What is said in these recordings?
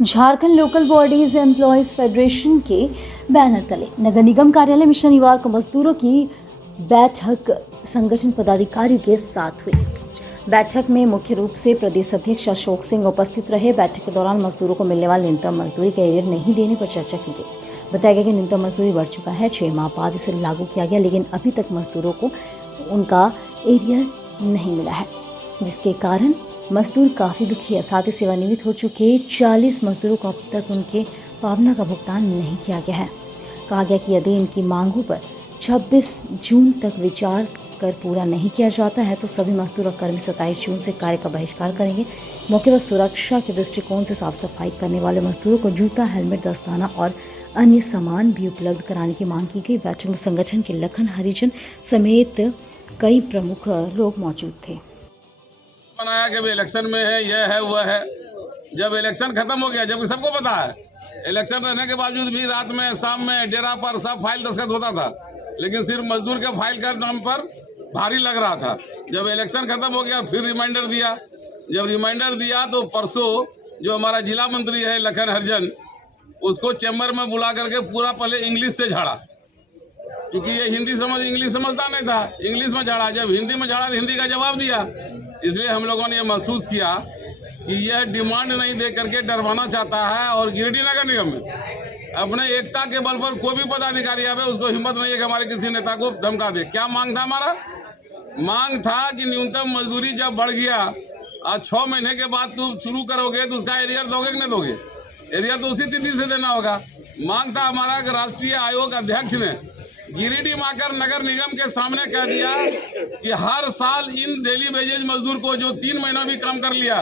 Jharkhand local bodies employees federation के banner तले नगर निगम कार्यालय में शनिवार को मजदूरों की बैठक संगठन पदाधिकारियों के साथ हुई। बैठक में मुख्य रूप से प्रदेश अध्यक्ष अशोक सिंह उपस्थित रहे। बैठक के दौरान मजदूरों को मिलने वाली न्यूनतम मजदूरी का एरियर नहीं देने पर चर्चा की गई। बताया गया कि न्यूनतम मजदूरी बढ़ चुका है। 6 माह बाद इसे लागू किया गया, लेकिन अभी तक मजदूरों को उनका एरियर नहीं मिला है, जिसके कारण मजदूर काफ़ी दुखी है। साथ ही सेवानिवृत्त हो चुके 40 मजदूरों को अब तक उनके पावना का भुगतान नहीं किया गया है। कहा गया कि यदि इनकी मांगों पर 26 जून तक विचार कर पूरा नहीं किया जाता है तो सभी मजदूर और कर्मी 27 जून से कार्य का बहिष्कार करेंगे। मौके पर सुरक्षा के दृष्टिकोण से साफ सफाई करने वाले मजदूरों को जूता, हेलमेट, दस्ताना और अन्य सामान भी उपलब्ध कराने की मांग की गई। बैठक में संगठन के लखन हरिजन समेत कई प्रमुख लोग मौजूद थे। बनाया कि इलेक्शन में है, यह है, वह है। जब इलेक्शन खत्म हो गया, जबकि सबको पता है इलेक्शन रहने के बावजूद भी रात में, शाम में डेरा पर सब फाइल दस्तखत होता था, लेकिन सिर्फ मजदूर के फाइल का नाम पर भारी लग रहा था। जब इलेक्शन खत्म हो गया फिर रिमाइंडर दिया। जब रिमाइंडर दिया तो परसों जो हमारा जिला मंत्री है लखन हरिजन, उसको चैम्बर में बुला करके पूरा पहले इंग्लिश से झाड़ा, क्योंकि ये हिंदी इंग्लिश समझता नहीं था। इंग्लिश में झाड़ा, जब हिंदी में झाड़ा तो हिंदी का जवाब दिया। इसलिए हम लोगों ने ये महसूस किया कि यह डिमांड नहीं दे करके डरवाना चाहता है। और गिरिडीह नगर निगम में अपने एकता के बल पर कोई भी पदाधिकारी आवे, उसको हिम्मत नहीं है कि हमारे किसी नेता को धमका दे। क्या मांग था हमारा? मांग था कि न्यूनतम मजदूरी जब बढ़ गया, आज 6 महीने के बाद तुम शुरू करोगे तो उसका एरियर दोगे कि नहीं दोगे? एरियर तो उसी तिथि से देना होगा। मांग था हमारा कि राष्ट्रीय आयोग अध्यक्ष ने गिरिडीह माकर नगर निगम के सामने कह दिया कि हर साल इन डेली वेजेज मजदूर को जो 3 महीना भी काम कर लिया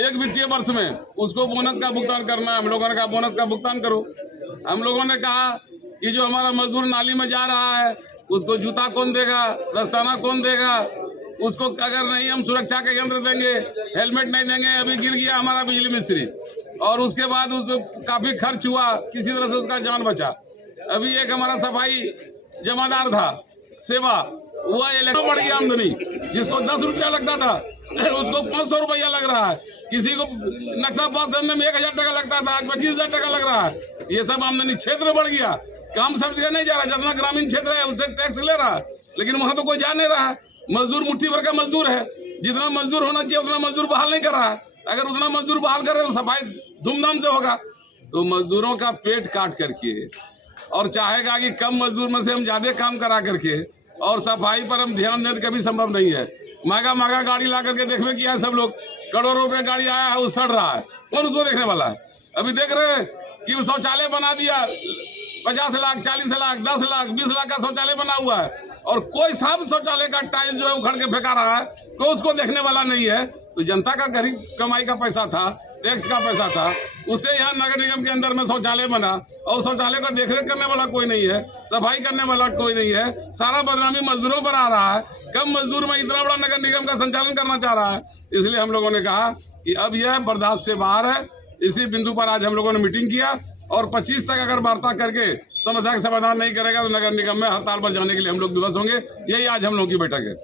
एक वित्तीय वर्ष में, उसको बोनस का भुगतान करना है। हम लोगों ने कहा बोनस का भुगतान करो। हम लोगों ने कहा कि जो हमारा मजदूर नाली में जा रहा है उसको जूता कौन देगा, दस्ताना कौन देगा, उसको अगर नहीं हम सुरक्षा के यंत्र देंगे, हेलमेट नहीं देंगे। अभी गिर गया हमारा बिजली मिस्त्री और उसके बाद उस पर काफ़ी खर्च हुआ, किसी तरह से उसका जान बचा। अभी एक हमारा सफाई जमादार था सेवा, वह इलेक्शन बढ़ गया आमदनी, जिसको 10 रुपया लगता था उसको 500 रुपया लग रहा है। किसी को नक्शा पास करने में 1000 टका लगता था, आज 25,000 टका लग रहा है। ये सब आमदनी क्षेत्र बढ़ गया। काम सब जगह नहीं जा रहा, जितना ग्रामीण क्षेत्र है उससे टैक्स ले रहा है, लेकिन वहाँ तो कोई जा नहीं रहा है। मजदूर मुट्ठी भर का मजदूर है, जितना मजदूर होना चाहिए उतना मजदूर बहाल नहीं कर रहा है। अगर उतना मजदूर बहाल करे तो सफाई धूमधाम से होगा। तो मजदूरों का पेट काट करके और चाहेगा कि कम मजदूर में से हम ज़्यादा काम करा करके और सफाई पर हम ध्यान दें, कभी संभव नहीं है। महंगा गाड़ी ला करके देखने किया है सब लोग, करोड़ों रुपये गाड़ी आया है, वो सड़ रहा है, कौन उसको देखने वाला है? अभी देख रहे हैं कि वो शौचालय बना दिया, 50 लाख, 40 लाख, 10 लाख, 20 लाख का शौचालय बना हुआ है और कोई साहब शौचालय का टाइल जो है उखड़ के फेंका रहा है, कोई उसको देखने वाला नहीं है। तो जनता का गरीब कमाई का पैसा था, टैक्स का पैसा था, उससे यहाँ नगर निगम के अंदर में शौचालय बना और शौचालय का देखरेख करने वाला कोई नहीं है, सफाई करने वाला कोई नहीं है। सारा बदनामी मजदूरों पर आ रहा है। कम मजदूर में इतना बड़ा नगर निगम का संचालन करना चाह रहा है। इसलिए हम लोगों ने कहा कि अब यह बर्दाश्त से बाहर है। इसी बिंदु पर आज हम लोगों ने मीटिंग किया और 25 तक अगर वार्ता करके समस्या का समाधान नहीं करेगा तो नगर निगम में हड़ताल पर जाने के लिए हम लोग विवश होंगे। यही आज हम लोगों की बैठक है।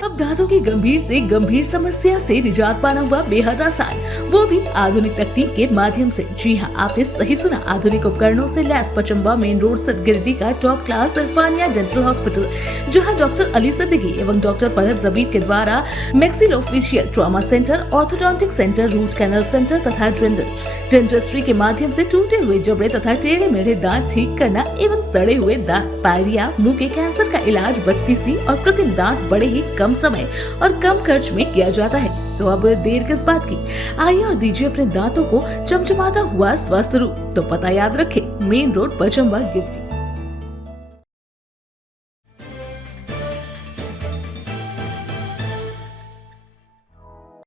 अब दांतों की गंभीर से गंभीर समस्या से निजात पाना हुआ बेहद आसान, वो भी आधुनिक तकनीक के माध्यम से। जी हाँ, आपने सही सुना, आधुनिक उपकरणों से लैस पचम्बा मेन रोड स्थित गिरिडीह का top class Irfania dental hospital, जहां डॉक्टर अली सिद्दीकी एवं डॉक्टर फरहद जबीर के द्वारा maxillofacial trauma centre, orthodontic centre, root canal centre तथा डेंटिस्ट्री के माध्यम से टूटे हुए जबड़े तथा टेढ़े मेढ़े दांत ठीक करना एवं सड़े हुए दांत, पायरिया, मुंह के कैंसर का इलाज 32 और कृत्रिम दांत बड़े ही कम समय और कम खर्च में किया जाता है। तो अब देर किस बात की, आइए और दीजिए अपने दांतों को चमचमाता हुआ स्वस्थ रूप। तो पता याद रखें, मेन रोड पचम्बा गिरिडीह।